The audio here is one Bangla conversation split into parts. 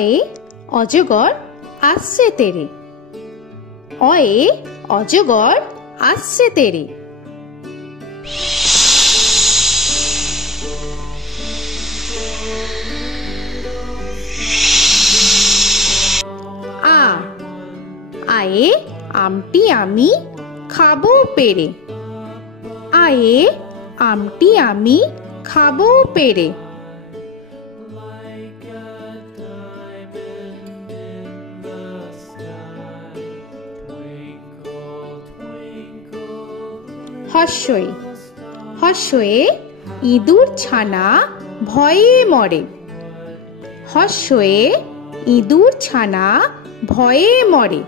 অয়ে অজগর আসছে তেরে। অয়ে অজগর আসছে তেরে। আ আয়ে আমটি আমি খাবো পেরে। আয়ে আমটি আমি খাবো পেরে। হর্ষই হর্ষয়ে ইঁদুর ছানা ভয়ে মরে। হর্ষয়ে ইঁদুর ছানা ভয়ে মরে।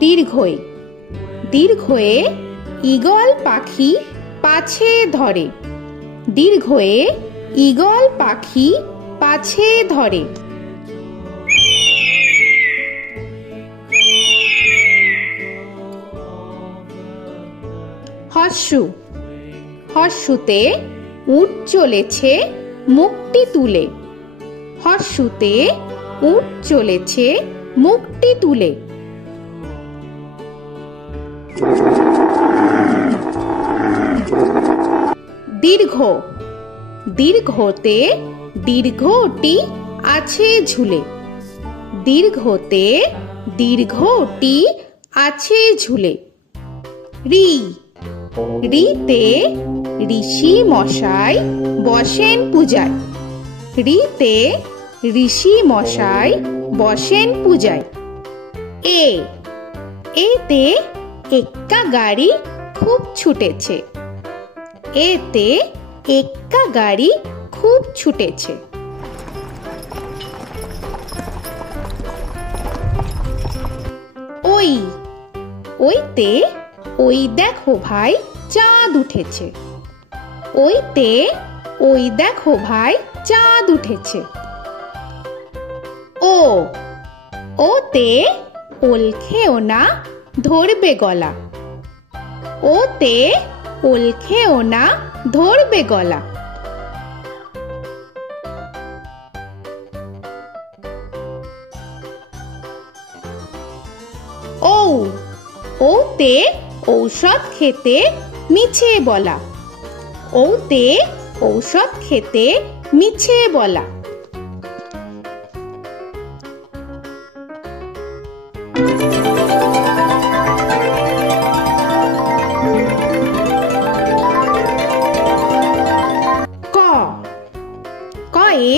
দীর্ঘই দীর্ঘয়ে ঈগল পাখি পাছে ধরে। দীর্ঘয়ে ঈগল পাখি পাছে ধরে। হর্ষু হর্ষুতে উট চলেছে মুখটি তুলে। হর্ষুতে উট চলেছে মুখটি তুলে। দীর্ঘ দীর্ঘতে দীর্ঘটি আছে ঝুলে। দীর্ঘতে দীর্ঘটি আছে ঝুলে। রি রিতে ঋষি মশাই বসেন পূজায়। রিতে ঋষি মশাই বসেন পূজায়। এ এতে এক্কা গাড়ি খুব ছুটেছে। এতে এক্কা গাড়ি খুব ছুটেছে। ওই ওইতে ওই দেখো ভাই চাঁদ উঠেছে। ওইতে ওই দেখো ভাই চাঁদ উঠেছে। ও ওতে ওল খেও না ধরবে গলা। ওতে ওল খেও না ধরবে গলা। ও ওতে ঔষধ খেতে মিছে বলা। ওতে ঔষধ খেতে মিছে বলা। ক কয়ে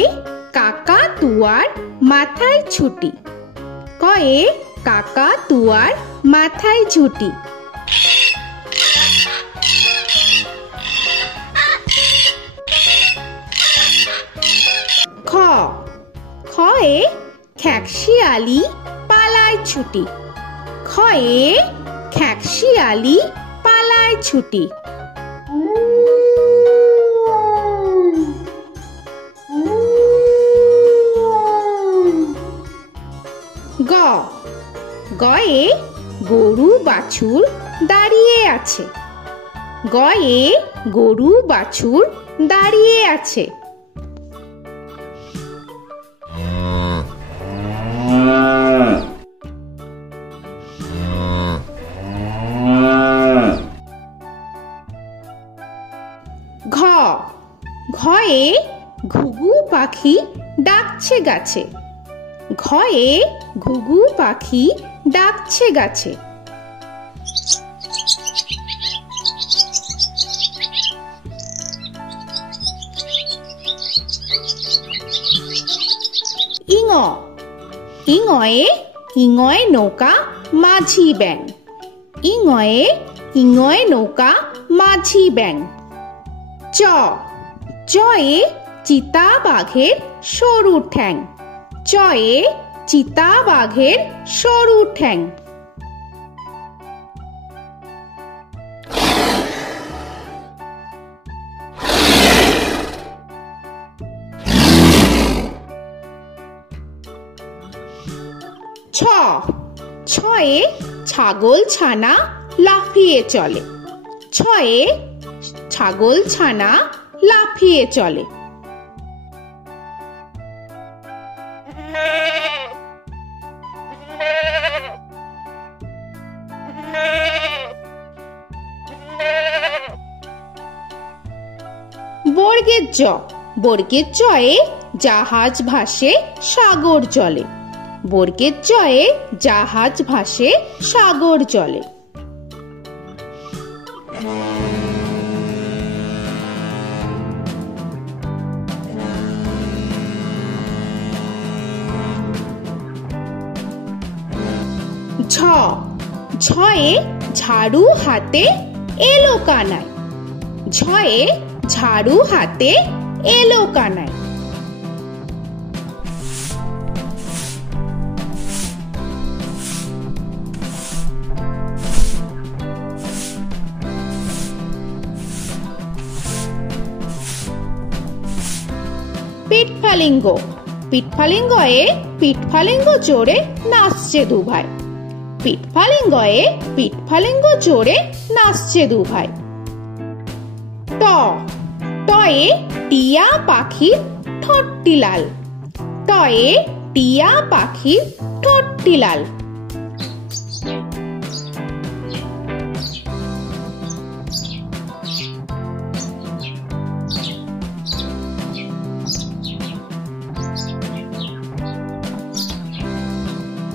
কাকা তুয়ার মাথায় ছুটি। কয়ে কাকা তুয়ার মাথায় ঝুটি। খ খয়ে খ্যাকশিয়ালি পালায় ছুটি। খয়ে খ্যাকশিয়ালি পালায় ছুটি। গ গয়ে গরু বাছুর দাঁড়িয়ে আছে। গয়ে গরু বাছুর দাঁড়িয়ে আছে। ঘ ঘয়ে ঘুঘু পাখি ডাকছে গাছে। ঘয়ে ঘুঘু পাখি ডাকছে গাছে। ইঙ ইঙয়ে ইঙয়ে নৌকা মাঝি ব্যাং। ইঙয়ে ইঙয়ে নৌকা মাঝি ব্যাং। চ চয়ে চিতা বাঘের সরু ঠ্যাং। চয়ে চিতা বাঘের সরু ঠ্যাং। ছ ছয়ে ছাগল ছানা লাফিয়ে চলে। ছ ছয়ে ছাগল ছানা লাফিয়ে চলে। বর্গের জ, বর্গের জয়ে জাহাজ ভাসে সাগর জলে। বর্গের জয়ে জাহাজ ভাসে সাগর জলে। ঝ, ঝয়ে ঝাড়ু হাতে এলো কানাই। ঝয়ে ঝাড়ু হাতে এলো কানাই। পিঠফালিঙ্গ, পিঠফালিঙ্গয়ে পিঠফালিঙ্গ চড়ে নাচছে দুভাই। পিঠফালিঙ্গয়ে পিঠফালিঙ্গ চড়ে নাচছে দুভাই। ট, টয়ে টিয়া পাখির ঠোঁটটি লাল। টয়ে টিয়া পাখির ঠোঁটটি লাল।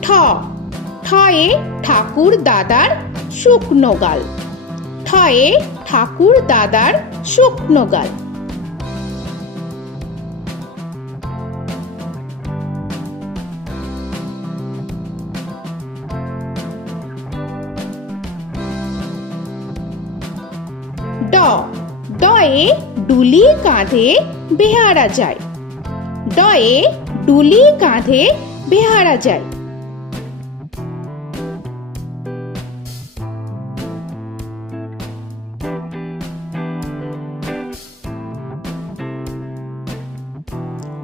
ঠ, ঠয়ে ঠাকুর দাদার শুকনো গাল। ঠয়ে ঠাকুর দাদার শুকনো গাল। ড, ডয়ে ডুলি কাঁধে বেহারা যায়। ডয়ে ডুলি কাঁধে বেহারা যায়।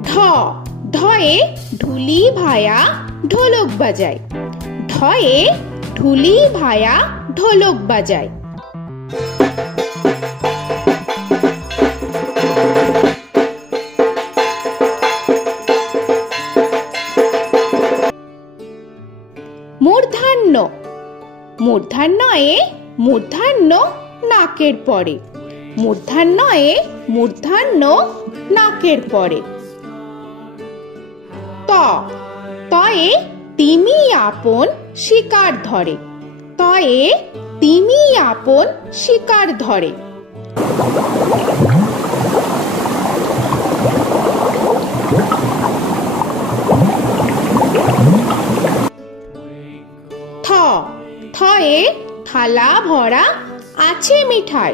ঢ, ঢয়ে ঢুলি ভায়া ঢোলক বাজায়। ঢয়ে ঢুলি ভায়া ঢোলক বাজায়। মূর্ধন্য, মূর্ধন্যয়ে মূর্ধন্য নাকের পরে। মূর্ধন্যয়ে মূর্ধন্য নাকের পরে। ত, তয়ে তিমি আপন শিকার ধরে। তয়ে তিমি আপন শিকার ধরে। থ, থয়ে থালা ভরা আছে মিঠাই।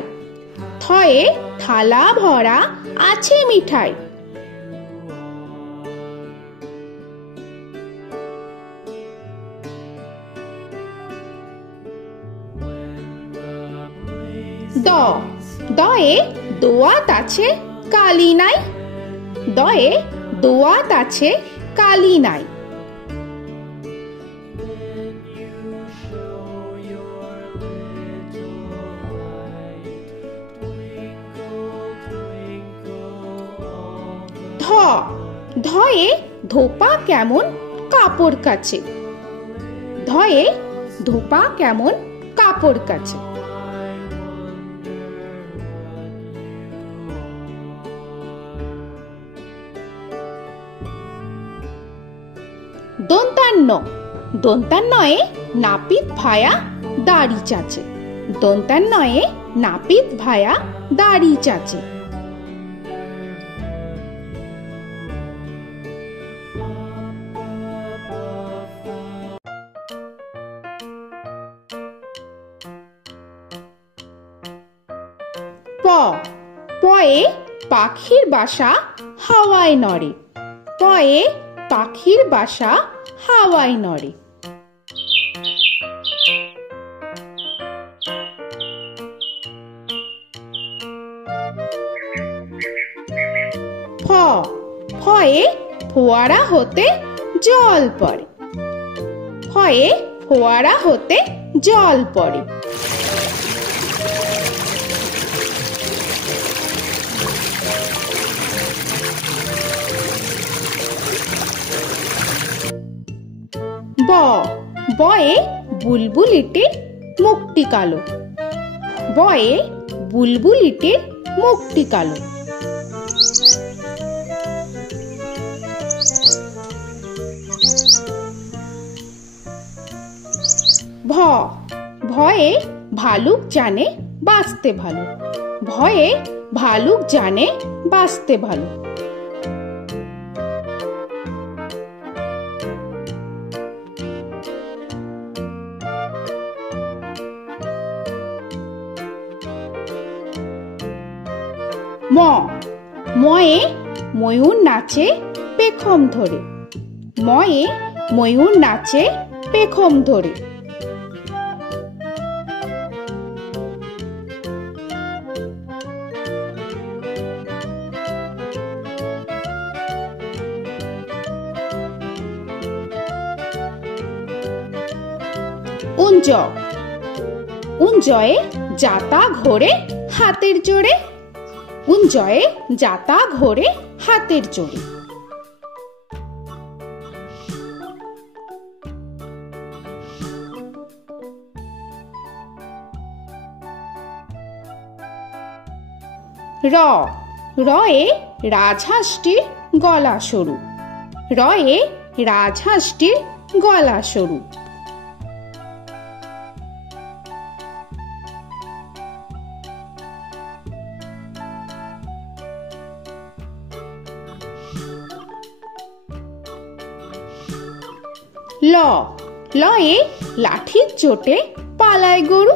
থয়ে থালা ভরা আছে মিঠাই। দ, দয়ে দোয়াত আছে কালি নাই। দয়ে দোয়াত আছে কালি নাই। ধ, ধয়ে ধোপা কেমন কাপড় কাচে। ধয়ে ধোপা কেমন কাপড় কাচে। দন্তান্ন, দন্তান্নয়ে নাপিত ভায়া দাড়ি চাচে। দন্তান্নয়ে নাপিত ভায়া দাড়ি চাচে। প, পয়ে পাখির বাসা হাওয়ায় নড়ে। পয়ে পাখির বাসা হাওয়ায় নড়ে। ফ, ফয়ে ফোয়ারা হতে জল পড়ে। ফয়ে ফোয়ারা হতে জল পড়ে। বুলবুলিটির মুখটি কালো। বয়ে বুলবুলিটির মুখটি কালো। ভ ভয়ে ভালুক জানে বাঁচতে ভালো। ভয়ে ভালুক জানে বাঁচতে ভালো। ম ময়ে ময়ূর নাচে পেখম ধরে। ময়ে ময়ূর নাচে পেখম ধরে। উঞ্জ উঞ্জয়ে যাতা ঘোরে হাতের জোরে। উঞ্জয়ে যাতা ঘোরে হাতের জোরে। র রয়ে রাজহাঁসটির গলা সরু। রয়ে রাজহাঁসটির গলা সরু। ল লয়ে লাঠির চোটে পালায় গরু।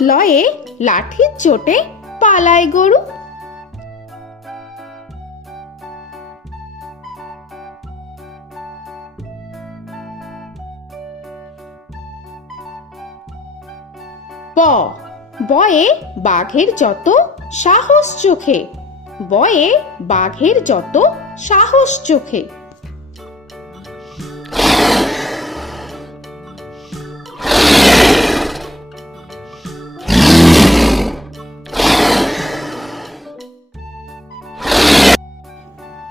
লয়ে লাঠির চোটে পালায় গরু। ব বয়ে বাঘের যত সাহস চোখে। বয়ে বাঘের যত সাহস চোখে।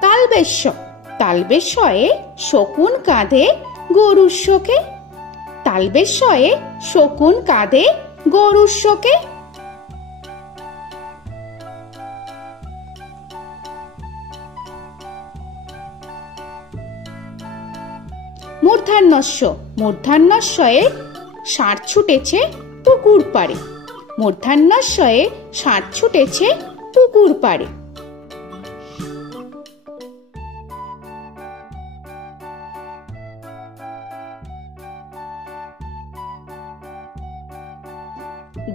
তালবেশ্য তালবেশ্যয়ে শকুন কাঁধে গরুর শোকে। তালবেশ্যয়ে শকুন কাঁধে গরুর শোকে। মূর্ধন্যস্য মূর্ধন্যস্বয়ে ষাঁড় ছুটেছে পুকুর পাড়ে। মূর্ধন্যস্বয়ে ষাঁড় ছুটেছে পুকুর পাড়ে।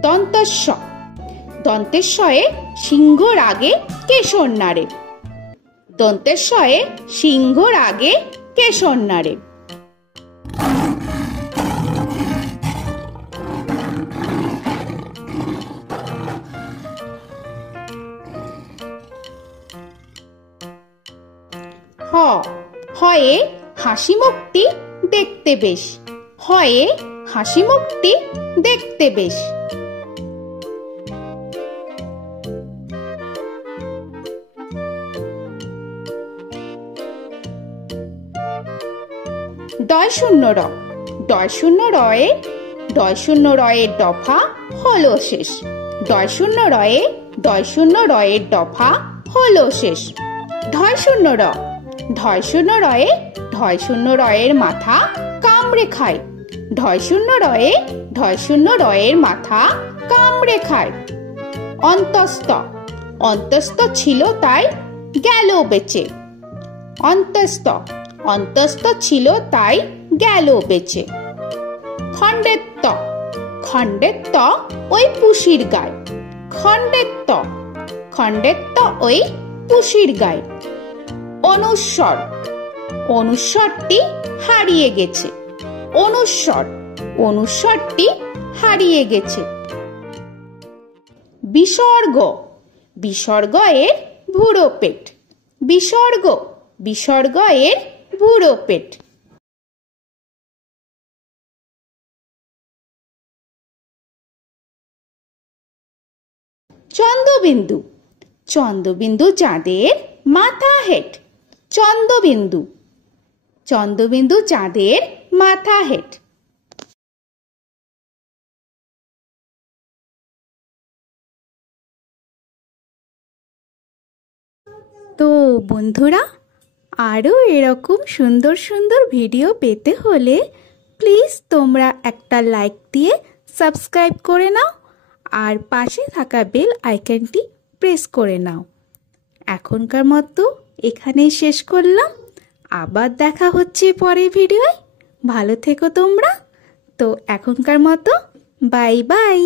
দন্তস্ব দন্তেশ্বয়ে সিংহর আগে কেশর নাড়ে। দন্তেশ্বয়ে সিংহর আগে কেশর নাড়ে। হ হয়ে হাসি মুখটি দেখতে বেশ। হয়ে হাসি মুখটি দেখতে বেশ। ডয় শূন্য র ডয় শূন্য রয়ে ডয় শূন্য রয়ের দফা হলো শেষ। ডয় শূন্য রয়ে ডয় শূন্য রয়ের দফা হলো শেষ। ঢয় শূন্য র ঢয় শূন্য রয়ে ঢয় শূন্য রয়ের মাথা কামড়ে খায়। ঢয় শূন্য রয়ে ঢয় শূন্য রয়ের মাথা কামড়ে খায়। অন্তস্থ অন্তস্থ ছিল তাই গেল বেঁচে। অন্তস্থ অন্তস্থ ছিল তাই গেল বেঁচে। খণ্ডেত্ব খণ্ডেত্ব ওই পুষির গায়। খণ্ডেত্ব খণ্ডেত্ব ওই পুষির গায়। অনুস্বর অনুস্বরটি হারিয়ে গেছে। অনুস্বর অনুস্বরটি হারিয়ে গেছে। বিসর্গ বিসর্গ এর ভুরো পেট। বিসর্গ বিসর্গ এর ভুরো পেট। চন্দ্রবিন্দু চন্দ্রবিন্দু চাঁদের মাথা হেট। চন্দ্রবিন্দু চন্দ্রবিন্দু চাঁদের মাথা হেট। তো বন্ধুরা, আরও এরকম সুন্দর সুন্দর ভিডিও পেতে হলে প্লিজ তোমরা একটা লাইক দিয়ে সাবস্ক্রাইব করে নাও আর পাশে থাকা বেল আইকনটি প্রেস করে নাও। এখনকার মতো এখানেই শেষ করলাম। আবার দেখা হচ্ছে পরের ভিডিওয়। ভালো থেকো তোমরা। তো এখনকার মতো বাই বাই।